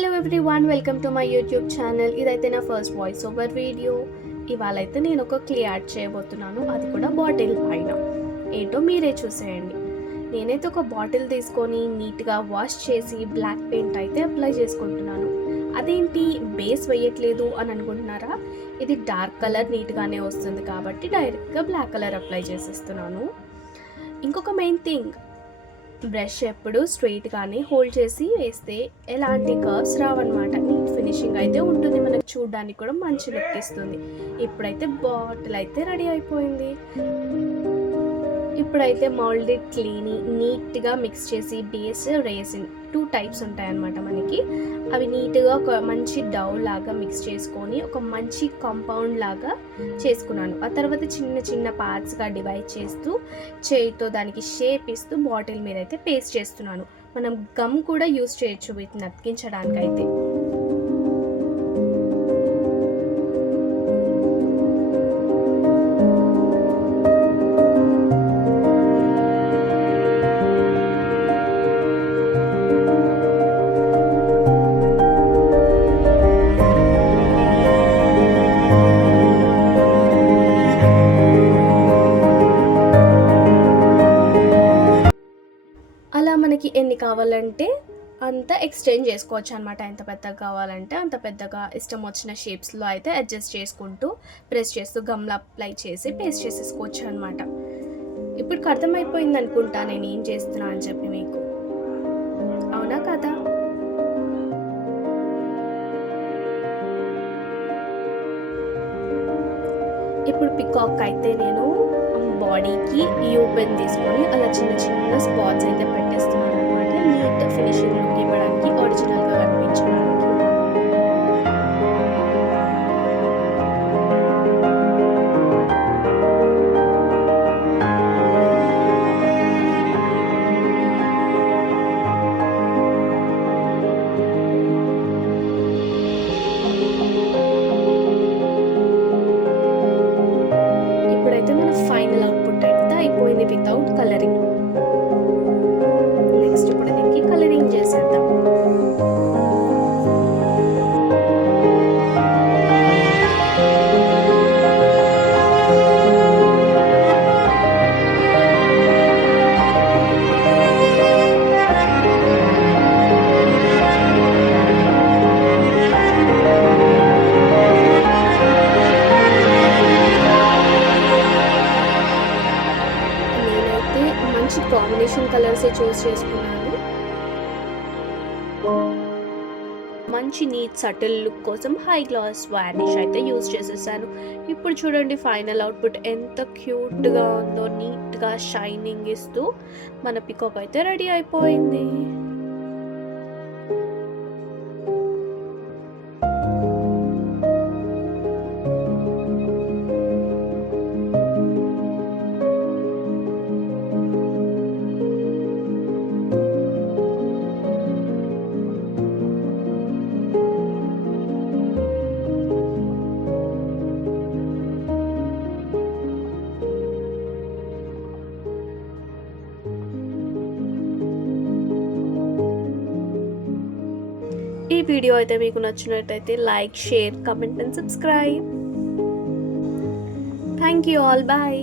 Hello everyone, welcome to my YouTube channel. ఇదైతే నా first voice over video. ఇవాళ అయితే నేను ఒక క్లే యాడ్ చేయబోతున్నాను, అది కూడా బాటిల్ పైన. ఏంటో మీరే చూసేయండి. నేనైతే ఒక బాటిల్ తీసుకొని నీట్గా వాష్ చేసి బ్లాక్ పెయింట్ అయితే అప్లై చేసుకుంటున్నాను. అదేంటి బేస్ వేయట్లేదు అని అనుకుంటున్నారా? ఇది డార్క్ కలర్ నీట్గానే వస్తుంది కాబట్టి డైరెక్ట్గా బ్లాక్ కలర్ అప్లై చేసేస్తున్నాను. ఇంకొక మెయిన్ థింగ్, బ్రష్ ఎప్పుడు స్ట్రైట్గానే హోల్డ్ చేసి వేస్తే ఎలాంటి కర్వ్స్ రావన్నమాట. నీట్ ఫినిషింగ్ అయితే ఉంటుంది, మనకు చూడడానికి కూడా మంచి లుక్ ఇస్తుంది. ఇప్పుడైతే బాటిల్ అయితే రెడీ అయిపోయింది. ఇప్పుడైతే మౌల్డెడ్ క్లేని నీట్గా మిక్స్ చేసి బేస్ రేసిన్ 2 టైప్స్ ఉంటాయన్నమాట మనకి. అవి నీట్గా ఒక మంచి డౌ లాగా మిక్స్ చేసుకొని ఒక మంచి కాంపౌండ్ లాగా చేసుకున్నాను. ఆ తర్వాత చిన్న చిన్న పార్ట్స్గా డివైడ్ చేస్తూ చేయితో దానికి షేప్ ఇస్తూ బాటిల్ మీద అయితే పేస్ట్ చేస్తున్నాను. మనం గమ్ కూడా యూస్ చేయొచ్చు వీటిని అతికించడానికైతే. అలా మనకి ఎన్ని కావాలంటే అంత ఎక్స్టెండ్ చేసుకోవచ్చు అనమాట. ఎంత పెద్దగా కావాలంటే అంత పెద్దగా ఇష్టం వచ్చిన షేప్స్లో అయితే అడ్జస్ట్ చేసుకుంటూ ప్రెస్ చేస్తూ గమ్లా అప్లై చేసి పేస్ట్ చేసేసుకోవచ్చు అనమాట. ఇప్పుడు అర్థమైపోయింది అనుకుంటా నేను ఏం చేస్తున్నా అని చెప్పి మీకు, అవునా కదా? ఇప్పుడు పికాక్ అయితే నేను బాడీకి యూ పెన్ తీసుకొని అలా చిన్న చిన్న స్పాట్స్ అయితే పెట్టేస్తున్నాను అనమాట. నీట్ ఫినిషింగ్ లుక్ ఇవ్వడానికి, ఒరిజినల్గా కనిపించడానికి. ఇప్పుడైతే మన ఫైనల్ అవుట్పుట్ అయితే అయిపోయింది వితౌట్ కలరింగ్. నెక్స్ట్ ఇప్పుడు దీనికి కలరింగ్ చేసేద్దాం. మంచి కాంబినేషన్ కలర్స్ చూస్ చేసుకున్నాను. మంచి నీట్ సటిల్ లుక్ కోసం హై గ్లాస్ వార్నిష్ అయితే యూజ్ చేసేసాను. ఇప్పుడు చూడండి ఫైనల్ అవుట్పుట్ ఎంత క్యూట్గా ఉందో, నీట్గా షైనింగ్ ఇస్తూ మన పికాక్ అయితే రెడీ అయిపోయింది. ఈ వీడియో అయితే మీకు నచ్చినట్టయితే like, share, comment and subscribe. Thank you all, bye.